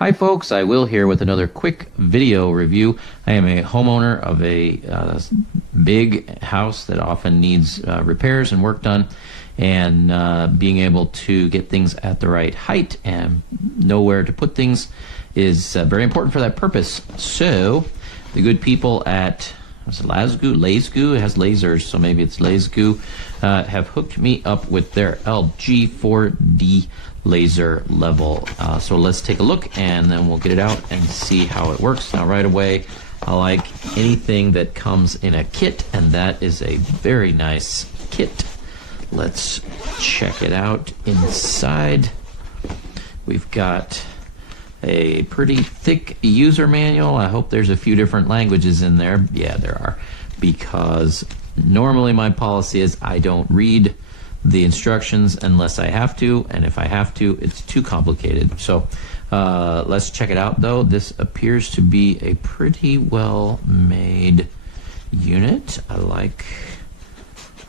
Hi folks, I Will here with another quick video review. I am a homeowner of a big house that often needs repairs and work done, and being able to get things at the right height and know where to put things is very important for that purpose. So the good people at LasGoo, it has lasers, so maybe it's LasGoo, have hooked me up with their LG-4D laser level. So let's take a look and then we'll get it out and see how it works. Now right away, I like anything that comes in a kit, and that is a very nice kit. Let's check it out inside. We've got a pretty thick user manual. I hope there's a few different languages in there. Yeah, there are, because normally my policy is I don't read the instructions unless I have to, and if I have to, it's too complicated. So let's check it out though. This appears to be a pretty well made unit. I like,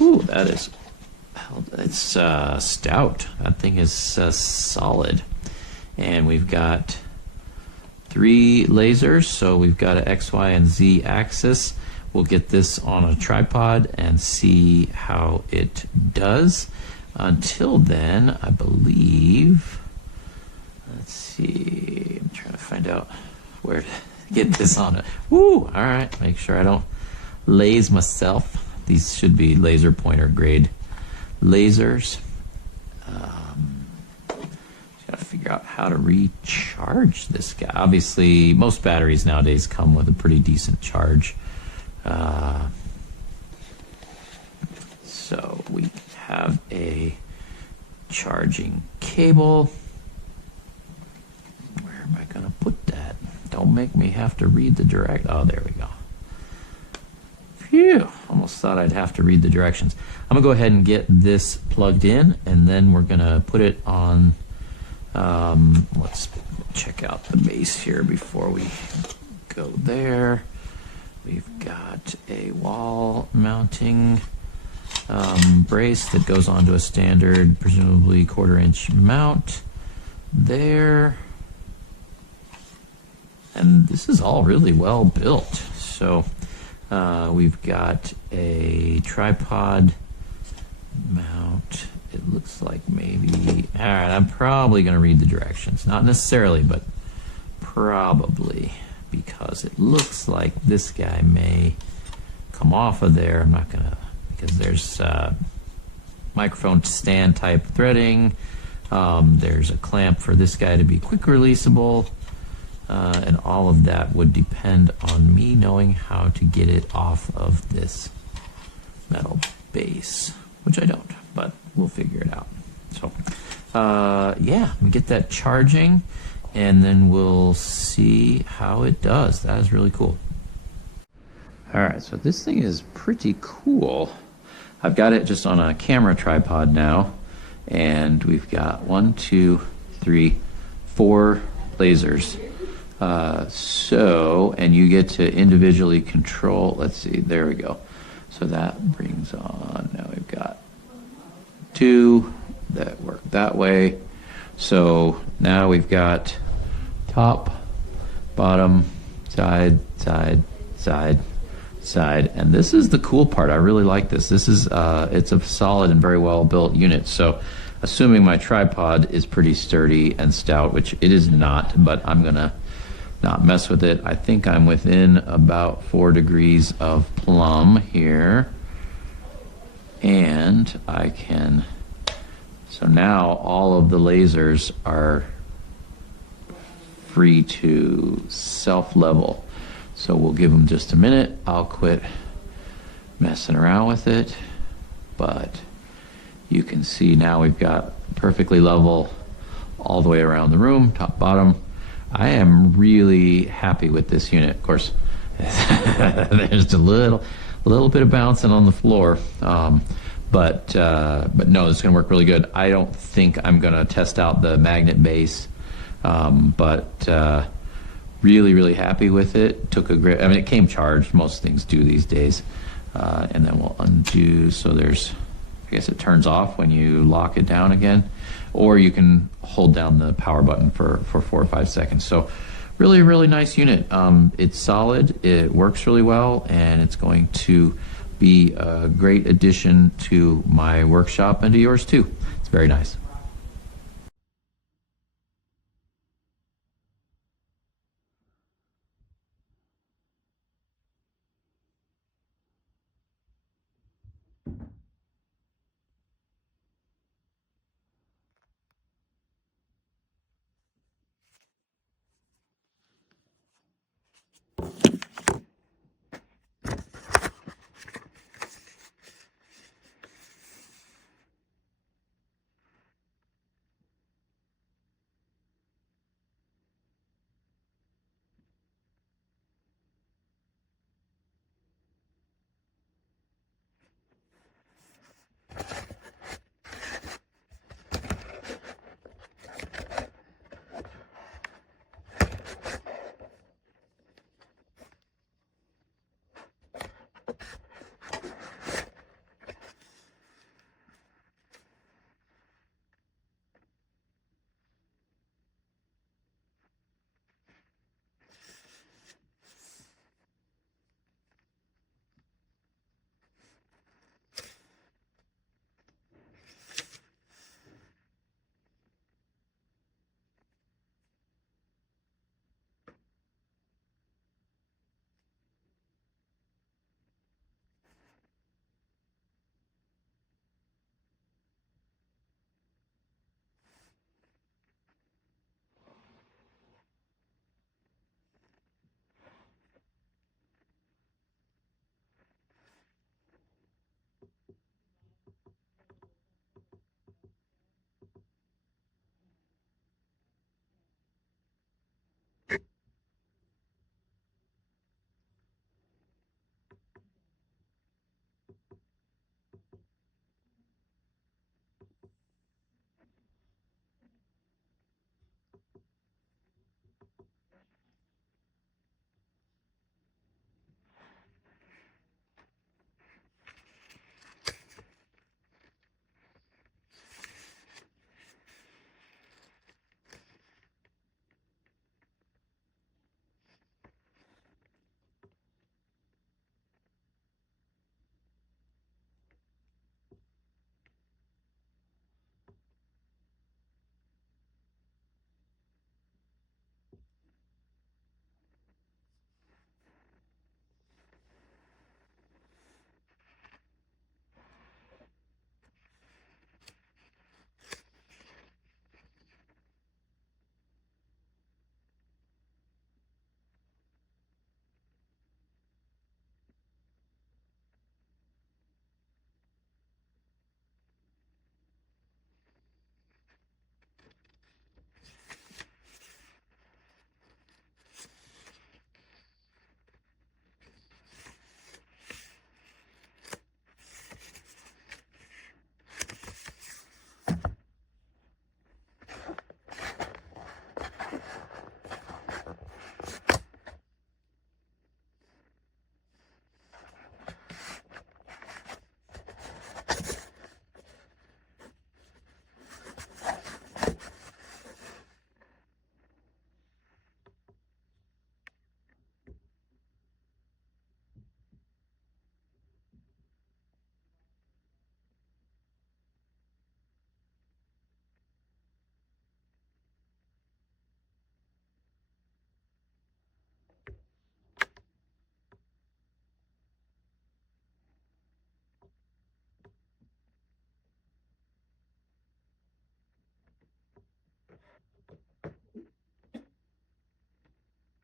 that is, it's stout. That thing is solid. And we've got 3 lasers, so we've got an X, Y, and Z axis. We'll get this on a tripod and see how it does. Until then, I believe, let's see, I'm trying to find out where to get this on it. All right, make sure I don't laze myself. These should be laser pointer grade lasers. Got to figure out how to recharge this guy. Obviously, most batteries nowadays come with a pretty decent charge. So we have a charging cable. Where am I going to put that? Don't make me have to read the oh, there we go. Phew, almost thought I'd have to read the directions. I'm going to go ahead and get this plugged in, and then we're going to put it on. Let's check out the base here before we go there. We've got a wall mounting brace that goes onto a standard, presumably 1/4-inch mount there. And this is all really well built. So we've got a tripod mount. It looks like maybe, all right, I'm probably going to read the directions. Not necessarily, but probably, because it looks like this guy may come off of there. I'm not going to, because there's microphone stand type threading. There's a clamp for this guy to be quick releasable. And all of that would depend on me knowing how to get it off of this metal base, which I don't, but we'll figure it out. So yeah, we get that charging, and then we'll see how it does. That is really cool. All right, so this thing is pretty cool. I've got it just on a camera tripod now, and we've got 1, 2, 3, 4 lasers. And you get to individually control, let's see, there we go. So that brings on, now we've got 2 that work that way. So now we've got top, bottom, side, side, side, side. And this is the cool part. I really like this. This is, it's a solid and very well built unit. So assuming my tripod is pretty sturdy and stout, which it is not, but I'm gonna not mess with it. I think I'm within about 4 degrees of plumb here. And I can, so now all of the lasers are free to self-level. So we'll give them just a minute. I'll quit messing around with it. But you can see now we've got perfectly level all the way around the room, top, bottom. I am really happy with this unit. Of course, there's a little bit of bouncing on the floor, but no, it's going to work really good. I don't think I'm going to test out the magnet base, but really happy with it. Took a great, I mean, it came charged. Most things do these days, and then we'll undo. So there's, I guess it turns off when you lock it down again, or you can hold down the power button for 4 or 5 seconds. So really, really nice unit. It's solid, it works really well, and it's going to be a great addition to my workshop and to yours too. It's very nice.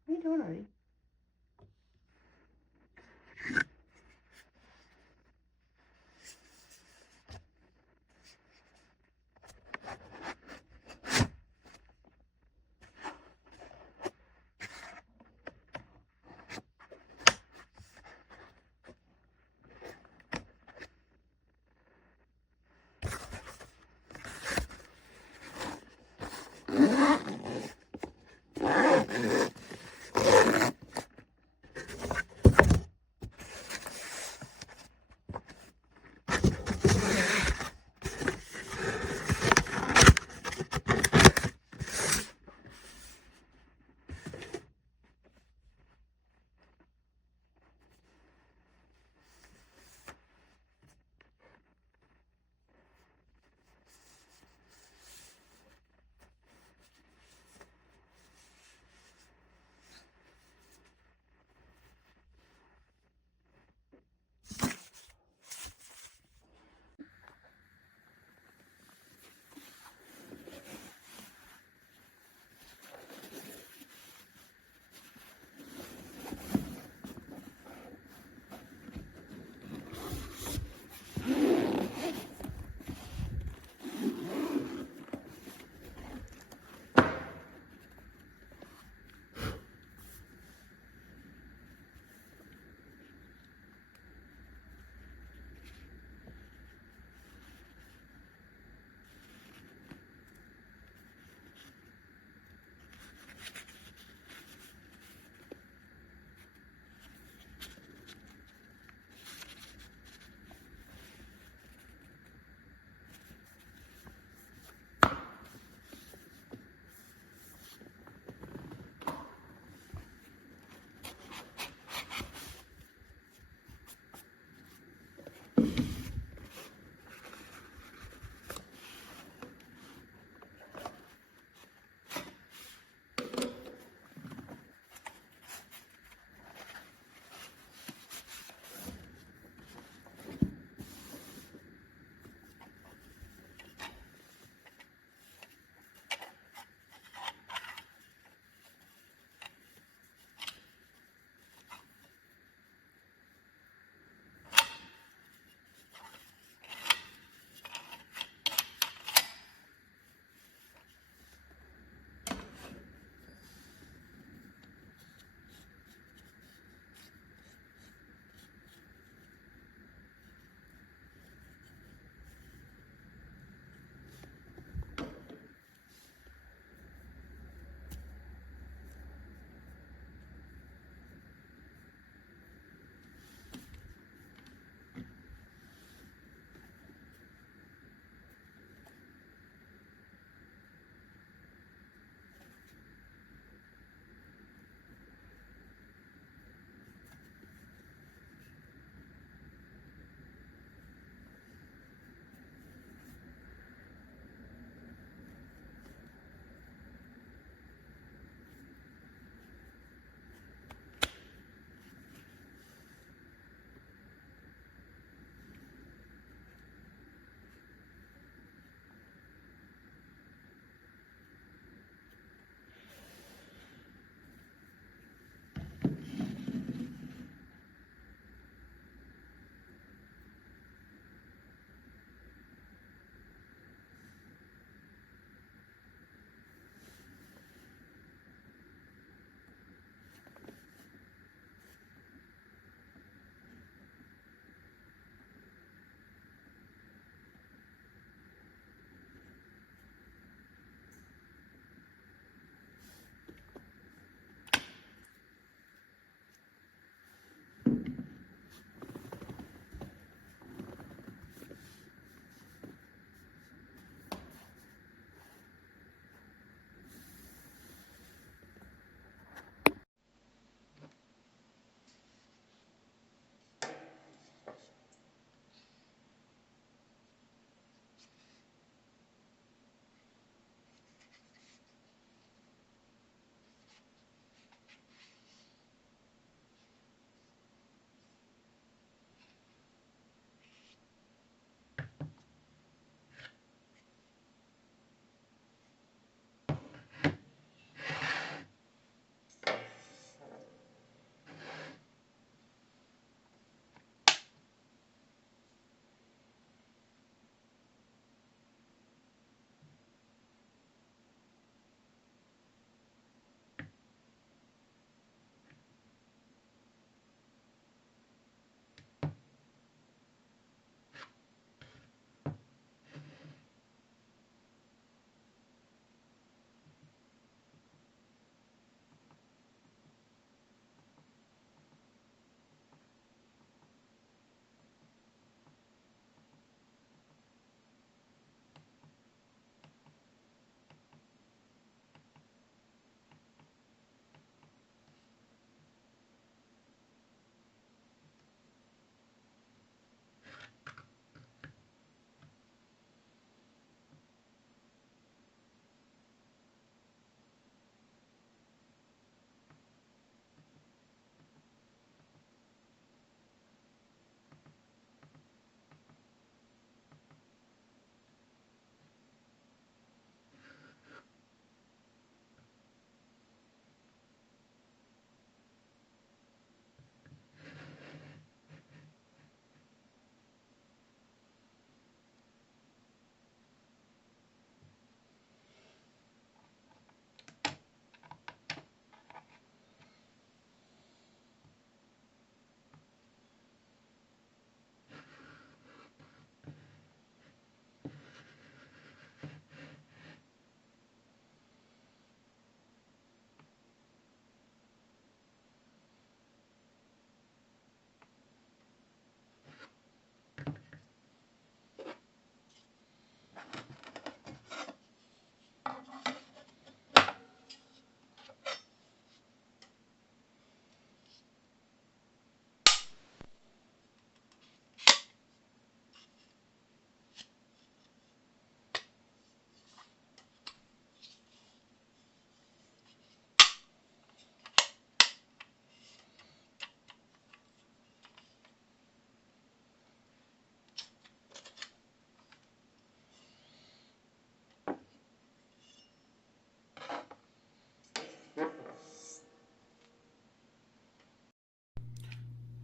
What are you doing, Avis?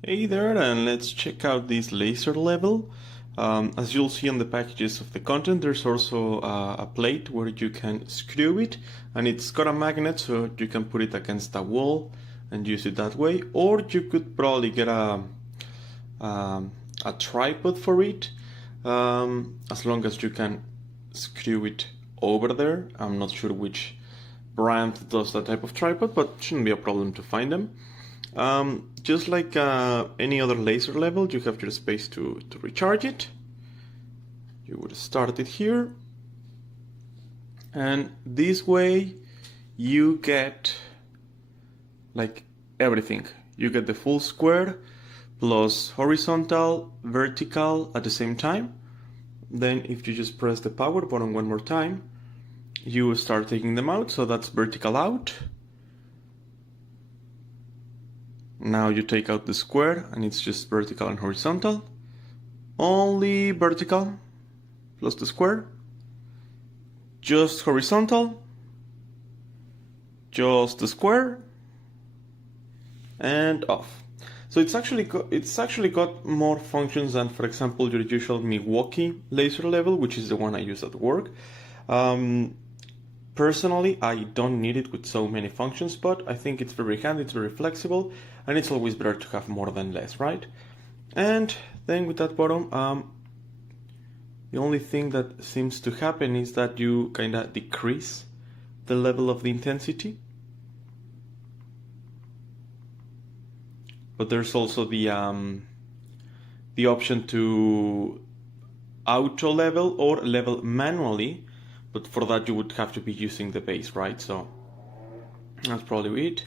Hey there, and let's check out this laser level. As you'll see on the packages of the content, there's also a plate where you can screw it, and it's got a magnet so you can put it against a wall and use it that way, or you could probably get a tripod for it, as long as you can screw it over there. I'm not sure which brand does that type of tripod, but shouldn't be a problem to find them. Just like any other laser level, you have your space to recharge it. You would start it here, and this way you get like everything. You get the full square plus horizontal, vertical at the same time. Then if you just press the power button one more time, you start taking them out. So that's vertical out. Now you take out the square and it's just vertical and horizontal. Only vertical plus the square. Just horizontal. Just the square. And off. So it's actually got more functions than, for example, your usual Milwaukee laser level, which is the one I use at work. Personally, I don't need it with so many functions, but I think it's very handy, it's very flexible, and it's always better to have more than less, right? And then with that bottom, the only thing that seems to happen is that you kind of decrease the level of the intensity. But there's also the option to auto level or level manually. But for that you would have to be using the base, right? So that's probably it.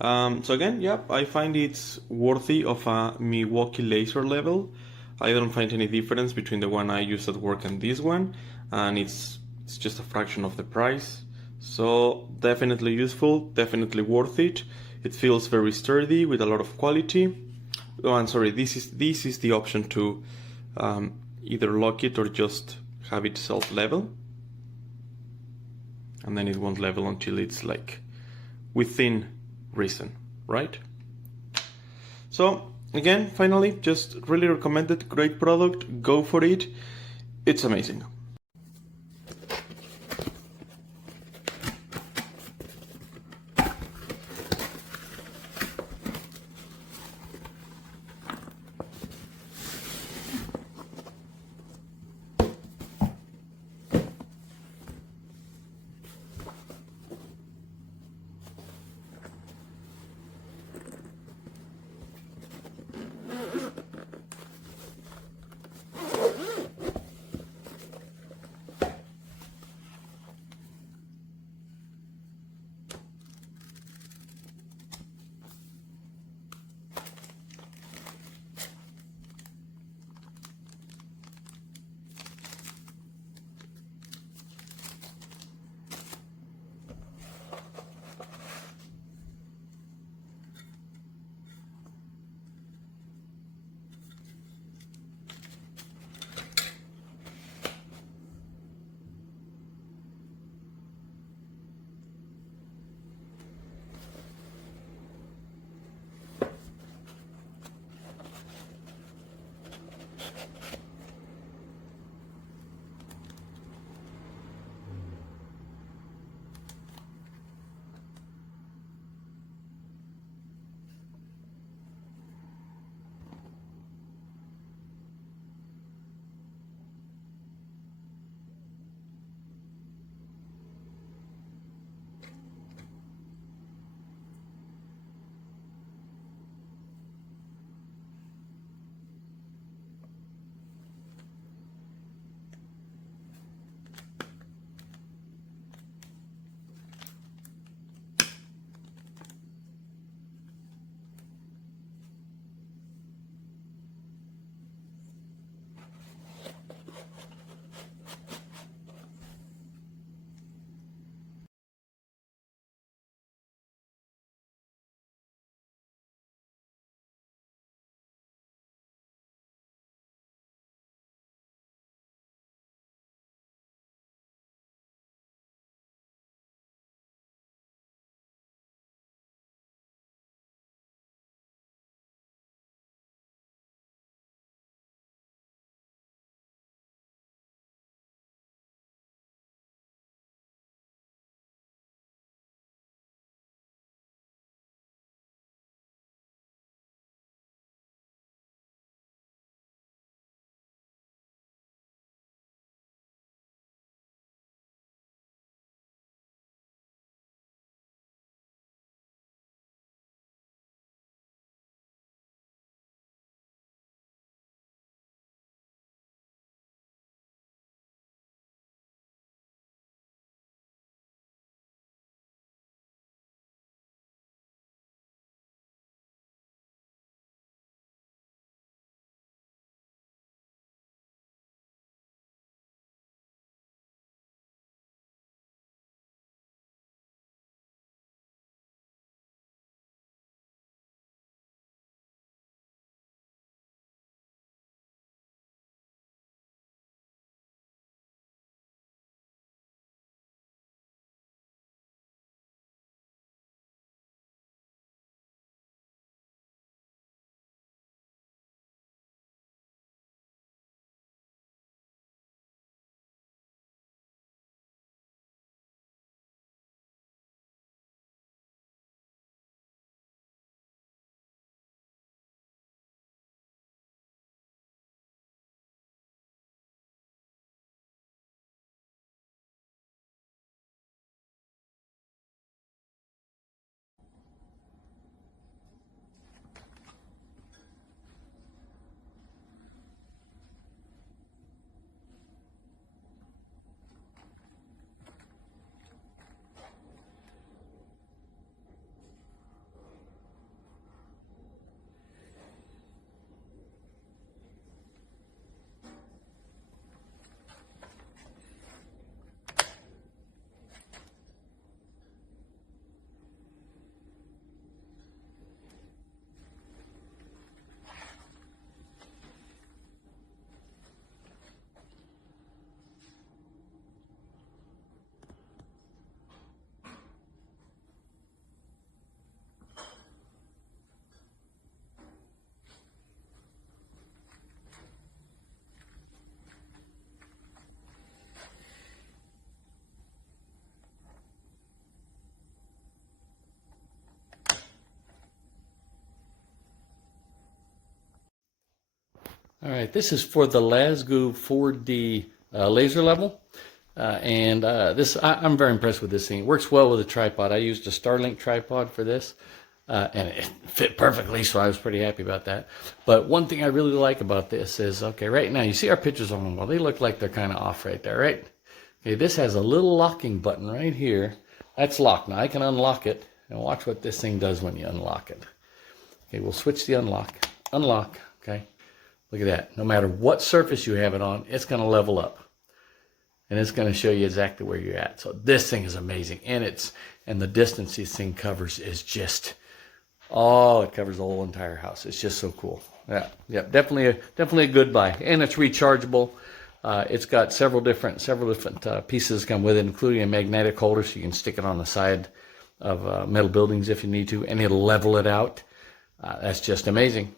So again, yeah, I find it's worthy of a Milwaukee laser level. I don't find any difference between the one I use at work and this one, and it's just a fraction of the price. So definitely useful, definitely worth it. It feels very sturdy with a lot of quality. Oh, and sorry, this is the option to either lock it or just have it self-level. And then it won't level until it's like within reason, right? So again, finally, just really recommended, great product, go for it, it's amazing. All right, this is for the LasGoo 4D laser level. I'm very impressed with this thing. It works well with a tripod. I used a Starlink tripod for this, and it fit perfectly, so I was pretty happy about that. But one thing I really like about this is, okay, right now, you see our pictures on the wall. They look like they're kind of off right there, right? Okay, this has a little locking button right here. That's locked. Now, I can unlock it, and watch what this thing does when you unlock it. Okay, we'll switch the unlock. Unlock, okay? Look at that. No matter what surface you have it on, it's going to level up. And it's going to show you exactly where you're at. So this thing is amazing. And the distance this thing covers is just, it covers the whole entire house. It's just so cool. Yeah, definitely a good buy. And it's rechargeable. It's got several different pieces come with it, including a magnetic holder, so you can stick it on the side of metal buildings if you need to, and it'll level it out. That's just amazing.